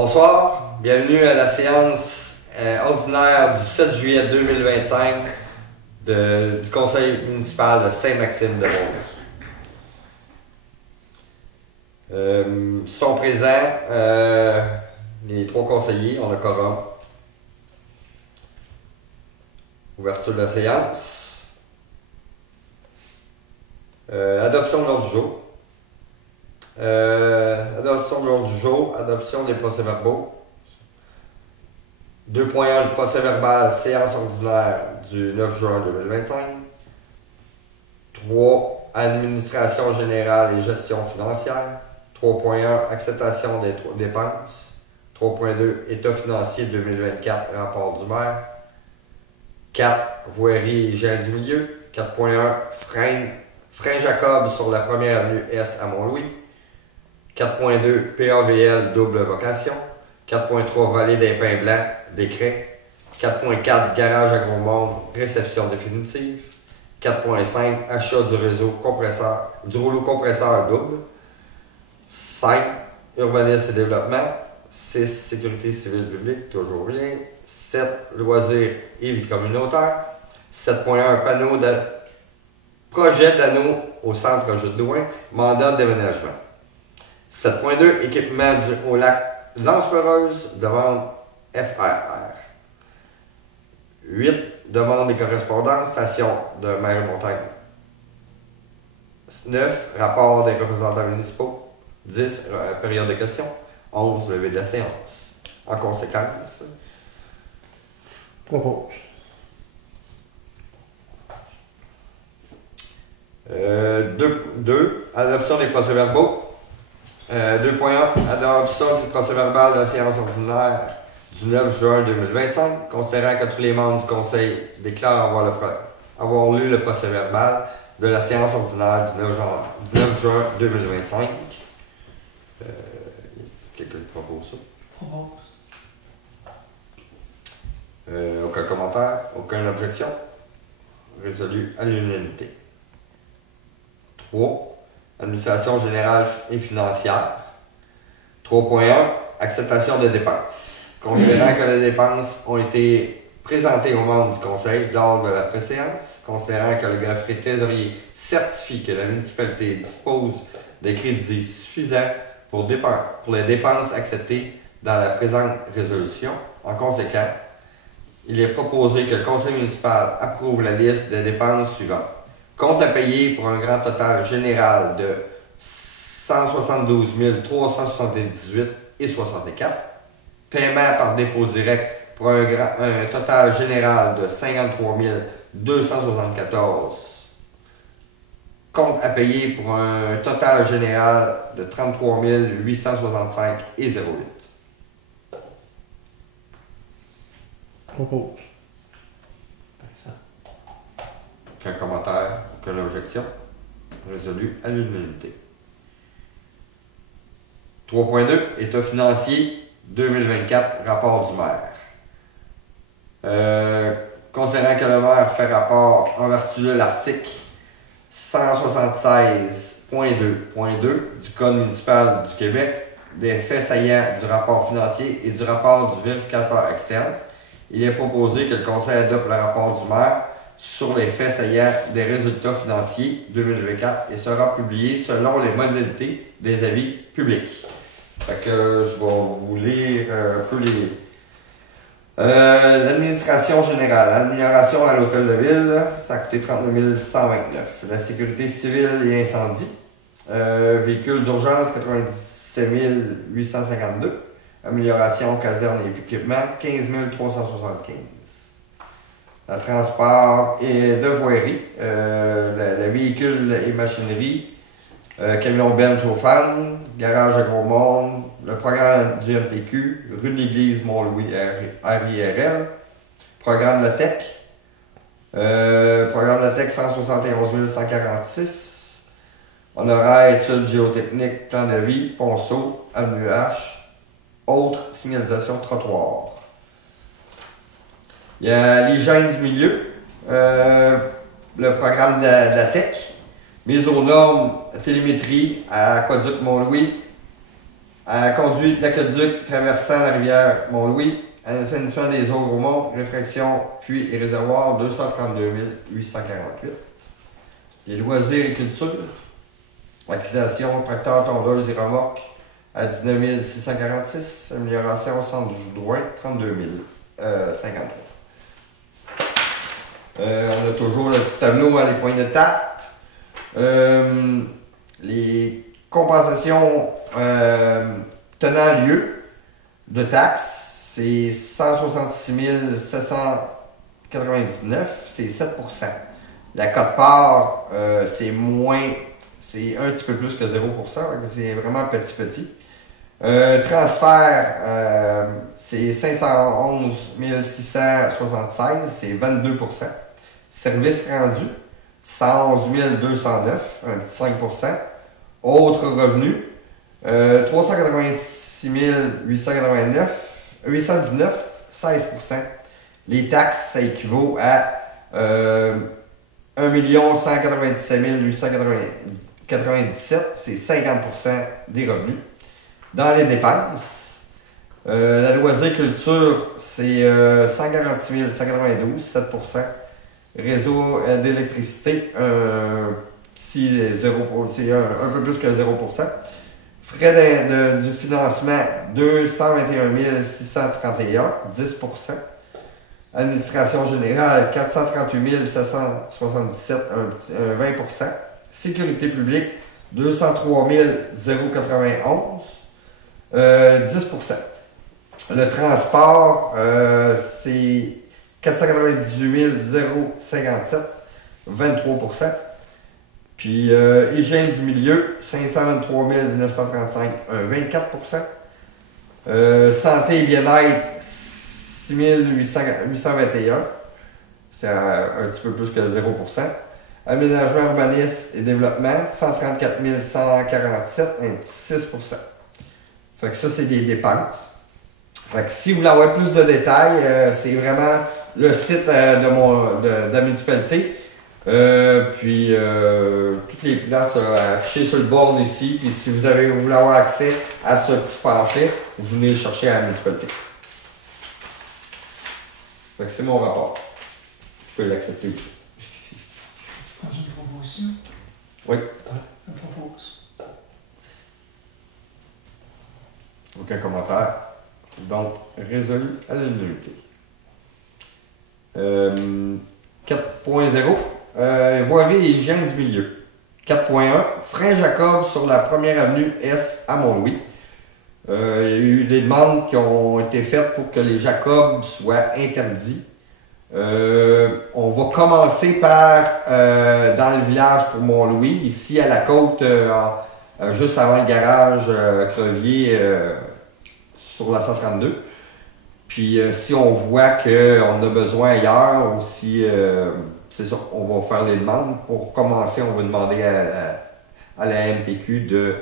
Bonsoir, bienvenue à la séance ordinaire du 7 juillet 2025 du Conseil municipal de Saint-Maxime de Beauvais. Sont présents les trois conseillers, on a quorum. Ouverture de la séance. Adoption de l'ordre du jour. Adoption de l'ordre du jour, adoption des procès-verbaux. 2.1 le procès-verbal, séance ordinaire du 9 juin 2025. 3. Administration générale et gestion financière. 3.1 acceptation des dépenses. 3.2 état financier 2024, rapport du maire. 4. Voirie et hygiène du milieu. 4.1 frein Jacob sur la première avenue S à Mont-Louis. 4.2 PAVL double vocation. 4.3 Vallée des Pins Blancs, décret. 4.4 Garage à Gros Monde, réception définitive. 4.5 Achat du rouleau compresseur double. 5 Urbanisme et développement. 6 Sécurité civile publique, toujours bien. 7 Loisirs et vie communautaire. 7.1 projet d'anneau au centre Jeu-de-Douin, mandat de déménagement. 7.2 équipement au lac Lance-Peureuse, demande FRR. 8 demande des correspondances, station de mer et montagne. 9 rapport des représentants municipaux. 10 période de questions. 11 levée de la séance. En conséquence, propose. 2. Adoption des procès-verbaux. 2.1 adoption du procès-verbal de la séance ordinaire du 9 juin 2025, considérant que tous les membres du conseil déclarent avoir lu le procès-verbal de la séance ordinaire du 9 juin 2025. Quelqu'un propose ça? Propose. Aucun commentaire, aucune objection. Résolu à l'unanimité. 3. Administration générale et financière. 3.1 acceptation des dépenses. Considérant que les dépenses ont été présentées aux membres du conseil lors de la préséance, considérant que le greffier trésorier certifie que la municipalité dispose des crédits suffisants pour les dépenses acceptées dans la présente résolution, en conséquence, il est proposé que le conseil municipal approuve la liste des dépenses suivantes. Compte à payer pour un grand total général de 172 378,64. Paiement par dépôt direct pour un total général de 53 274. Compte à payer pour un total général de 33 865,08. Propose. Aucun commentaire, aucune objection. Résolu à l'unanimité. 3.2 état financier 2024, rapport du maire. Considérant que le maire fait rapport en vertu de l'article 176.2.2 du Code municipal du Québec des faits saillants du rapport financier et du rapport du vérificateur externe, il est proposé que le conseil adopte le rapport du maire sur les faits saillants des résultats financiers 2024 et sera publié selon les modalités des avis publics. Fait que je vais vous lire un peu les... L'administration générale, l'amélioration à l'hôtel de ville, ça a coûté 39 129. La sécurité civile et incendie, véhicules d'urgence 97 852. Amélioration caserne et équipement 15 375. Le transport et de voirie, le véhicule et machinerie, camion bench aux femmes, garage à Gros Monde, le programme du MTQ, rue de l'Église Mont-Louis RIRL, programme de TEC, 171 146, honoraire études géotechniques, plan de vie, Ponceau, avenue H, autres signalisation trottoir. Il y a l'hygiène du milieu, le programme de la TEC, mise aux normes télémétrie à Aquaduc Mont-Louis, à la conduite d'aqueduc traversant la rivière Mont-Louis, assainissement des eaux Gaumont, réfraction, puits et réservoirs, 232 848. Les loisirs et culture, acquisition, tracteurs, tondeuses et remorques à 19 646, amélioration, centre du Joudouin, 32 053. On a toujours le petit tableau à les points de tact. Les compensations tenant lieu de taxes, c'est 166 799, c'est 7%. La cote-part, c'est un petit peu plus que 0%, c'est vraiment petit. Transfert, c'est 511 676, c'est 22%. Service rendu, 111 209, un petit 5%. Autres revenus, 386 819, 16%. Les taxes, ça équivaut à 1 197 897, c'est 50% des revenus. Dans les dépenses, la loisir culture, c'est 146 192, 7%. Réseau d'électricité, un peu plus que 0%. Frais du financement, 221 631, 10%. Administration générale, 438 777, un 20%. Sécurité publique, 203 091, 10%. Le transport, c'est 498 057, 23%. Puis hygiène du milieu, 523 935, 24%. Santé et bien-être, 6 821, c'est un petit peu plus que 0%. Aménagement, urbanisme et développement, 134 147, un petit 6%. Fait que ça, c'est des dépenses. Fait que si vous voulez avoir plus de détails, c'est vraiment le site de la municipalité. Puis toutes les places affichées sur le board ici. Puis si vous voulez avoir accès à ce petit pamphlet, vous venez le chercher à la municipalité. Fait que c'est mon rapport. Je peux l'accepter aussi. Dans une proposition? Oui. Je propose. Aucun commentaire. Donc, résolu à l'unanimité. 4.0. Voirie et hygiène du milieu. 4.1. Frein Jacob sur la première avenue S à Mont-Louis. Il y a eu des demandes qui ont été faites pour que les Jacobs soient interdits. On va commencer par dans le village pour Mont-Louis, ici à la côte, juste avant le garage Crevier sur la 132. Puis si on voit qu'on a besoin ailleurs ou si c'est ça, on va faire les demandes. Pour commencer, on va demander à la MTQ de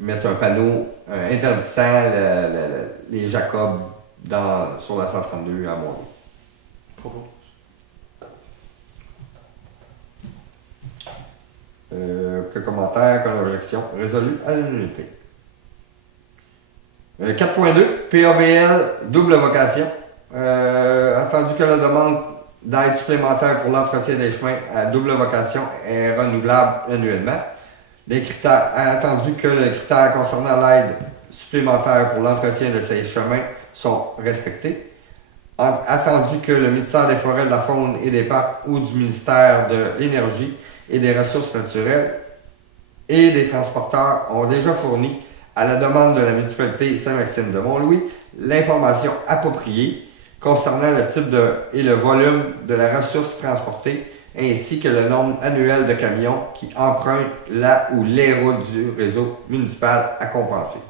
mettre un panneau interdisant les Jacobs sur la 132 à Mont-Louis. Que commentaire, que objection. Résolu à l'unanimité. 4.2, PABL, double vocation. Attendu que la demande d'aide supplémentaire pour l'entretien des chemins à double vocation est renouvelable annuellement. Attendu que les critères concernant l'aide supplémentaire pour l'entretien de ces chemins sont respectés. Attendu que le ministère des Forêts, de la Faune et des Parcs ou du ministère de l'Énergie et des Ressources naturelles et des transporteurs ont déjà fourni à la demande de la municipalité Saint-Maxime de Mont-Louis l'information appropriée concernant le type et le volume de la ressource transportée ainsi que le nombre annuel de camions qui empruntent la ou les routes du réseau municipal à compenser.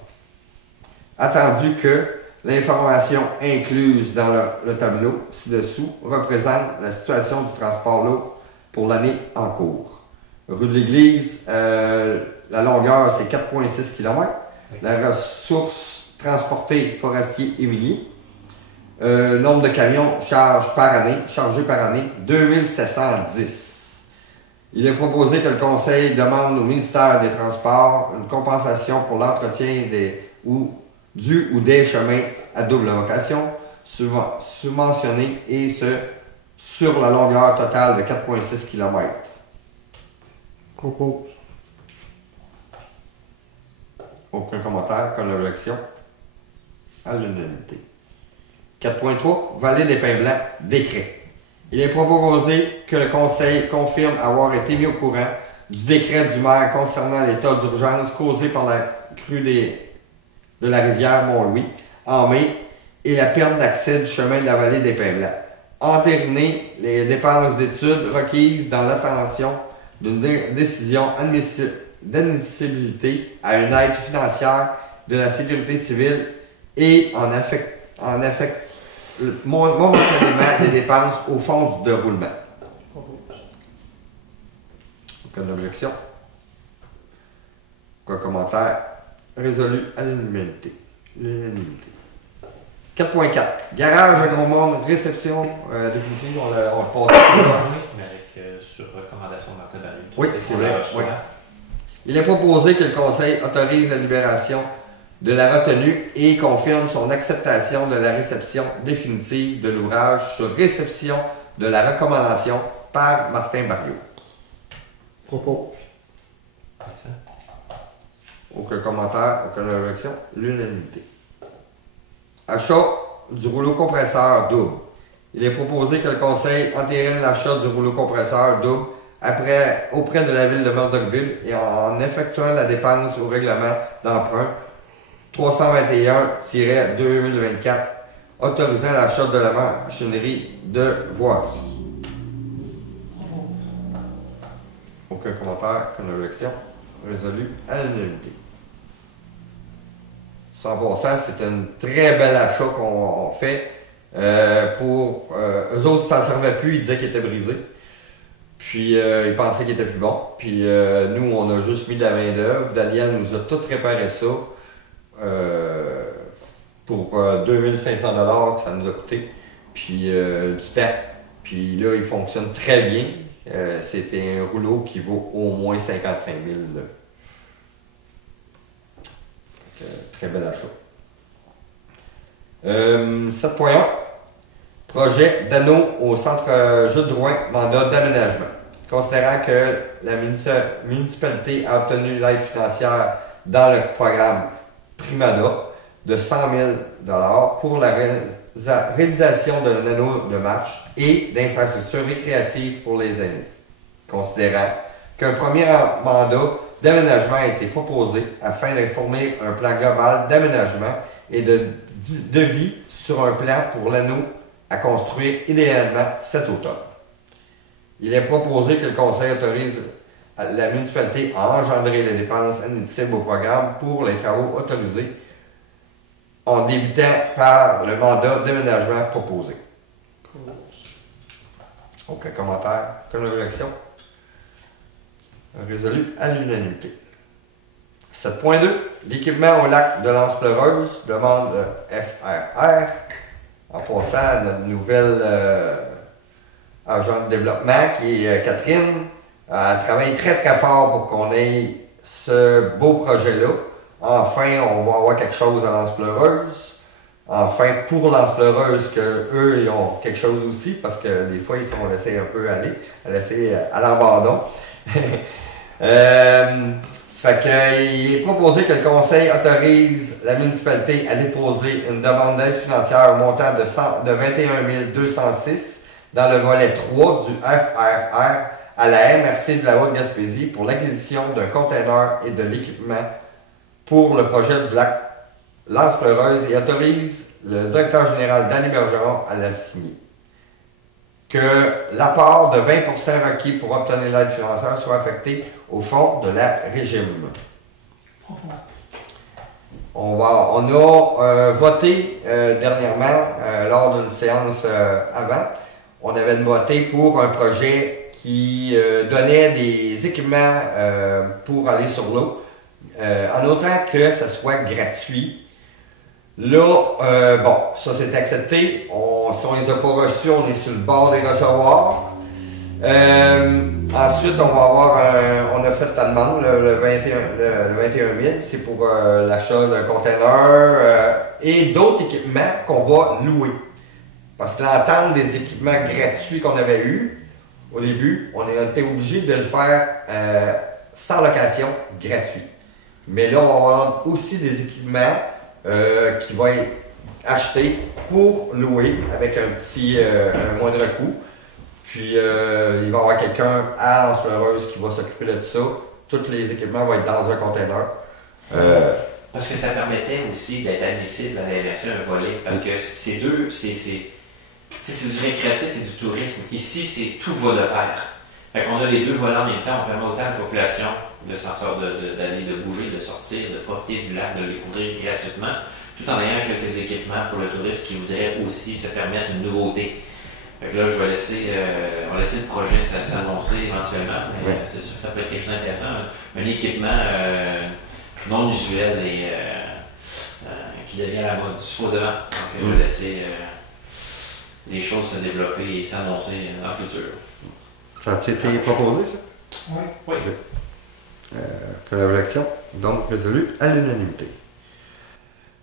Attendu que l'information incluse dans le tableau ci-dessous représente la situation du transport lourd pour l'année en cours. Rue de l'Église, la longueur c'est 4,6 km. La ressource transportée forestier et minier. Nombre de camions chargés par année, 2710. Il est proposé que le Conseil demande au ministère des Transports une compensation pour l'entretien des ou du ou des chemins à double vocation subventionnés et ce sur la longueur totale de 4,6 km. Propose. Aucun commentaire, comme l'objection à l'unanimité. 4.3. Vallée des Pins Blancs, décret. Il est proposé que le Conseil confirme avoir été mis au courant du décret du maire concernant l'état d'urgence causé par la crue de la rivière Mont-Louis en mai et la perte d'accès du chemin de la vallée des Pins Blancs. Entériner les dépenses d'études requises dans l'attention d'une décision d'admissibilité à une aide financière de la sécurité civile et momentanément des dépenses au fond du déroulement. Aucune objection. Aucun commentaire. Résolu à l'unanimité. 4.4. Garage Agro-Monde, réception définitive. On le passe. Mais avec sur recommandation de Martin Dalu. Oui, c'est vrai. Oui. Il est proposé que le Conseil autorise la libération de la retenue et confirme son acceptation de la réception définitive de l'ouvrage sur réception de la recommandation par Martin Barriot. Propose. Aucun commentaire, aucune objection, l'unanimité. Achat du rouleau compresseur double. Il est proposé que le Conseil entérine l'achat du rouleau compresseur double auprès de la ville de Murdochville et en effectuant la dépense au règlement d'emprunt 321-2024, autorisant l'achat de la machinerie de voirie. Aucun commentaire, aucune objection, résolu à l'unanimité. Sans passant, c'est un très bel achat qu'on fait. Eux autres, ça ne servait plus, ils disaient qu'il était brisé. Puis ils pensaient qu'il était plus bon. Puis nous, on a juste mis de la main-d'œuvre. Daniel nous a tout réparé ça pour 2500 $, ça nous a coûté. Puis du temps. Puis là, il fonctionne très bien. C'était un rouleau qui vaut au moins 55 000 $. Très bel achat. 7.1. Projet d'anneau au centre Jules Drouin, mandat d'aménagement. Considérant que la municipalité a obtenu l'aide financière dans le programme Primada de 100 000 $ pour la réalisation d'un anneau de marche et d'infrastructures récréatives pour les aînés. Considérant qu'un premier mandat d'aménagement a été proposé afin de fournir un plan global d'aménagement et de devis sur un plan pour l'anneau à construire idéalement cet automne. Il est proposé que le Conseil autorise la municipalité à engendrer les dépenses admissibles au programme pour les travaux autorisés en débutant par le mandat d'aménagement proposé. Aucun commentaire, aucune objection. Résolu à l'unanimité. 7.2. L'équipement au lac de l'Anse-Pleureuse, demande FRR. En passant à notre nouvelle agent de développement qui est Catherine, elle travaille très très fort pour qu'on ait ce beau projet-là. Enfin, on va avoir quelque chose à l'Anse-Pleureuse. Enfin, pour l'Anse-Pleureuse, qu'eux, ils ont quelque chose aussi, parce que des fois, ils sont laissés un peu aller, laissés à l'abandon. Fait qu'il est proposé que le Conseil autorise la municipalité à déposer une demande d'aide financière au montant de 21 206 dans le volet 3 du FRR à la MRC de la Haute-Gaspésie pour l'acquisition d'un conteneur et de l'équipement pour le projet du lac L'Anse-Pleureuse et autorise le directeur général Danny Bergeron à la signer. Que l'apport de 20% requis pour obtenir l'aide financière soit affecté au fonds de la régime. On a voté dernièrement, lors d'une séance avant, on avait voté pour un projet qui donnait des équipements pour aller sur l'eau, en autant que ça soit gratuit. Là, ça c'est accepté. Si on les a pas reçus, on est sur le bord des recevoir. Ensuite, on va avoir on a fait ta demande, le 21 000, c'est pour l'achat d'un container et d'autres équipements qu'on va louer. Parce que l'entente des équipements gratuits qu'on avait eu au début, on était obligé de le faire sans location, gratuit. Mais là, on va avoir aussi des équipements qui vont être achetés pour louer avec un moindre coût. Puis il va y avoir quelqu'un à Anse-Pleureuse qui va s'occuper de ça. Tous les équipements vont être dans un container. Parce que ça permettait aussi d'être admissible à la MRC un volet. Parce que c'est du récréatif et du tourisme. Ici, c'est tout va de pair. Fait qu'on a les deux volets en même temps. On permet autant à la population d'aller, de bouger, de sortir, de profiter du lac, de le découvrir gratuitement, tout en ayant quelques équipements pour le touriste qui voudrait aussi se permettre une nouveauté. Fait que là, on va laisser le projet s'annoncer éventuellement, mais c'est sûr que ça peut être quelque chose d'intéressant. Un équipement non usuel et qui devient à la mode, supposément. Donc, je vais laisser les choses se développer et s'annoncer dans le futur. Ça a-t-il été proposé, ça? Oui. Que l'objection, donc résolue à l'unanimité.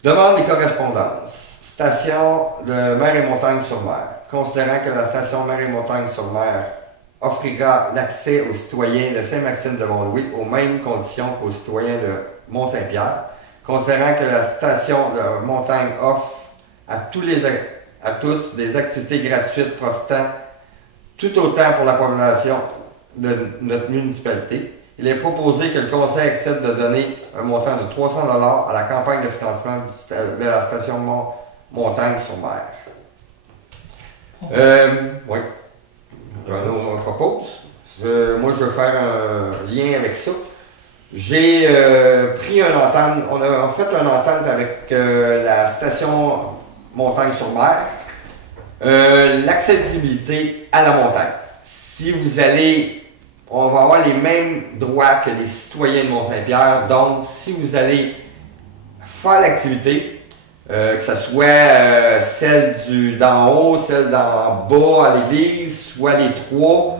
Demande et correspondance. Station de mer et montagne sur mer. Considérant que la station mer et montagne sur mer offrira l'accès aux citoyens de Saint-Maxime de Mont-Louis aux mêmes conditions qu'aux citoyens de Mont-Saint-Pierre, considérant que la station de montagne offre à tous des activités gratuites profitant tout autant pour la population de notre municipalité, il est proposé que le Conseil accepte de donner un montant de 300 $ à la campagne de financement de la station montagne sur mer. Oui. On propose. Moi, je veux faire un lien avec ça. J'ai pris une entente, on a fait une entente avec la station montagne sur mer. L'accessibilité à la montagne. Si vous allez, on va avoir les mêmes droits que les citoyens de Mont-Saint-Pierre. Donc, si vous allez faire l'activité, que ce soit celle d'en haut, celle d'en bas à l'église, soit les trois,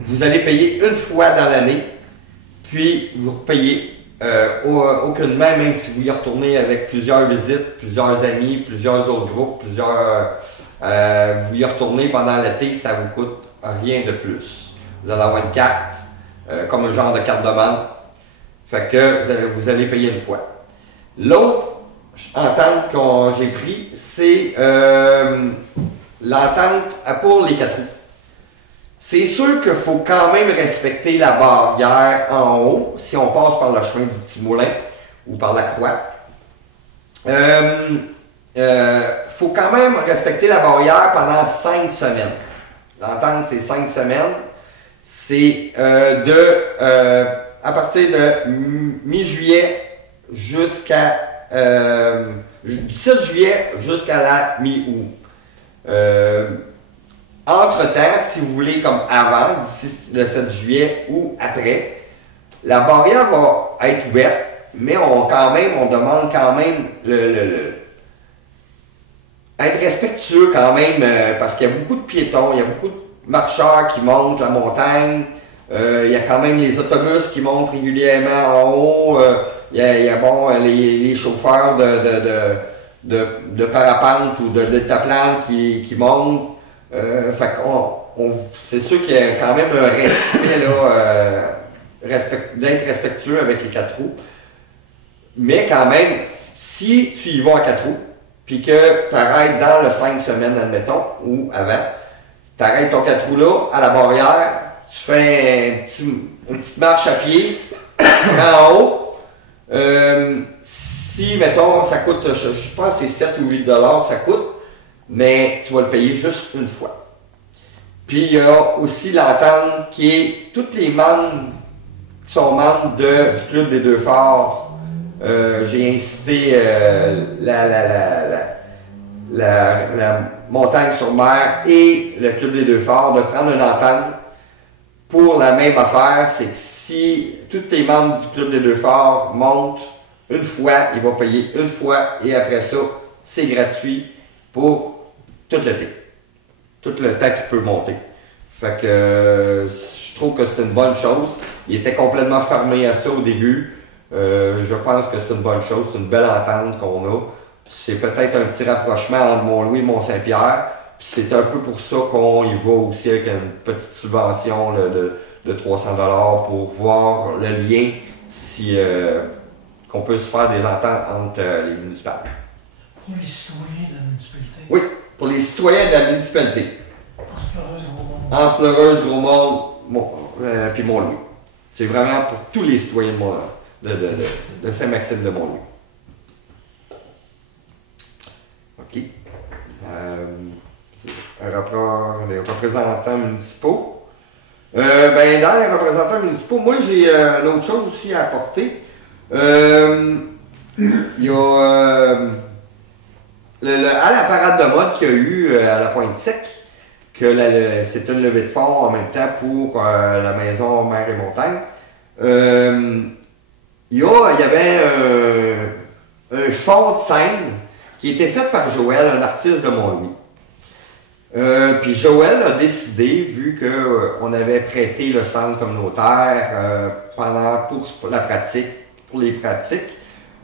vous allez payer une fois dans l'année, puis vous repayez aucunement, même si vous y retournez avec plusieurs visites, plusieurs amis, plusieurs autres groupes, vous y retournez pendant l'été, ça vous coûte rien de plus. Vous allez avoir une carte, comme un genre de carte de membre, fait que vous allez payer une fois. L'autre entente que j'ai pris, c'est l'entente pour les 4 roues. C'est sûr qu'il faut quand même respecter la barrière en haut, si on passe par le chemin du Petit Moulin ou par la Croix. Faut quand même respecter la barrière pendant 5 semaines. L'entente, c'est 5 semaines. C'est à partir de mi-juillet jusqu'à du 7 juillet jusqu'à la mi-août. Entre-temps, si vous voulez comme avant, d'ici le 7 juillet ou après, la barrière va être ouverte, mais on demande quand même être respectueux quand même, parce qu'il y a beaucoup de piétons, il y a beaucoup de marcheurs qui montent la montagne, il y a quand même les autobus qui montent régulièrement en haut, il y a les chauffeurs de parapente ou de deltaplane qui montent. C'est sûr qu'il y a quand même un respect d'être respectueux avec les 4 roues. Mais quand même, si tu y vas en 4 roues, puis que tu arrêtes dans le 5 semaines, admettons, ou avant, tu arrêtes ton 4 roues là, à la barrière, tu fais une petite marche à pied, en haut. Si, mettons, ça coûte, je pense que c'est 7 ou 8 $ que ça coûte, mais tu vas le payer juste une fois. Puis il y a aussi l'entente qui est tous les membres qui sont membres du Club des Deux Forts. J'ai incité la montagne sur mer et le Club des Deux Forts de prendre une entente pour la même affaire. C'est que si tous les membres du Club des Deux Forts montent une fois, ils vont payer une fois et après ça, c'est gratuit pour tout l'été. tout le temps qu'il peut monter. Fait que je trouve que c'est une bonne chose. Il était complètement fermé à ça au début. Je pense que c'est une bonne chose, c'est une belle entente qu'on a. C'est peut-être un petit rapprochement entre Mont-Louis et Mont-Saint-Pierre. C'est un peu pour ça qu'on y va aussi avec une petite subvention là, de 300 $ pour voir le lien si qu'on peut se faire des ententes entre les municipalités. Pour les citoyens de la municipalité. Oui, pour les citoyens de la municipalité. Anse-Pleureuse, Gros-Mont. Anse-Pleureuse, Gros-Mont, puis Mont-Louis. C'est vraiment pour tous les citoyens de Saint-Maxime de Mont-Louis. OK. Un rapport des représentants municipaux. Ben, dans les représentants municipaux, moi j'ai une autre chose aussi à apporter. Il y a à la parade de mode qu'il y a eu à la Pointe-Sec, que c'était une levée de fonds en même temps pour la maison Mer et Montagne. Il y avait un fond de scène qui était fait par Joël, un artiste de Mont-Louis. Puis Joël a décidé, vu qu'on avait prêté le centre communautaire pour les pratiques,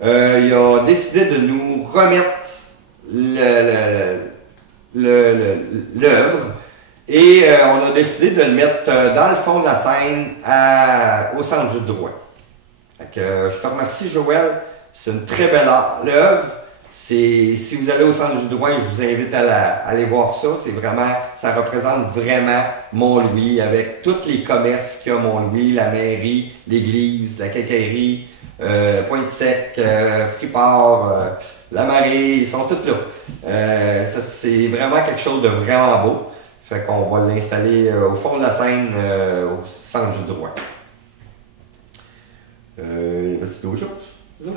il a décidé de nous remettre l'œuvre et on a décidé de le mettre dans le fond de la scène au centre Jules Drouin. Fait que, je te remercie Joël, c'est une très belle œuvre. Si vous allez au centre Jules Drouin, je vous invite à aller voir ça. Ça représente vraiment Mont-Louis avec tous les commerces qu'il y a à Mont-Louis, la mairie, l'église, la quincaillerie, Pointe-Sec, Friport, la marée, ils sont tous là. C'est vraiment quelque chose de vraiment beau. Fait qu'on va l'installer au fond de la scène, au centre Jules Drouin. Y a-t-il d'autres choses? Non.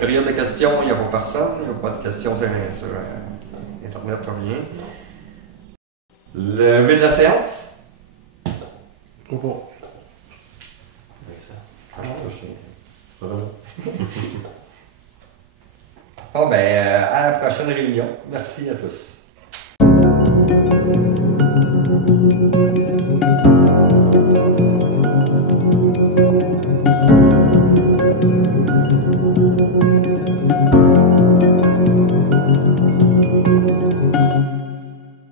Période de questions, il n'y a pas personne, il n'y a pas de questions sur Internet, rien. Levé de la séance? Propos. Avec ça. Ah non, je suis. Bon, ben, à la prochaine réunion. Merci à tous.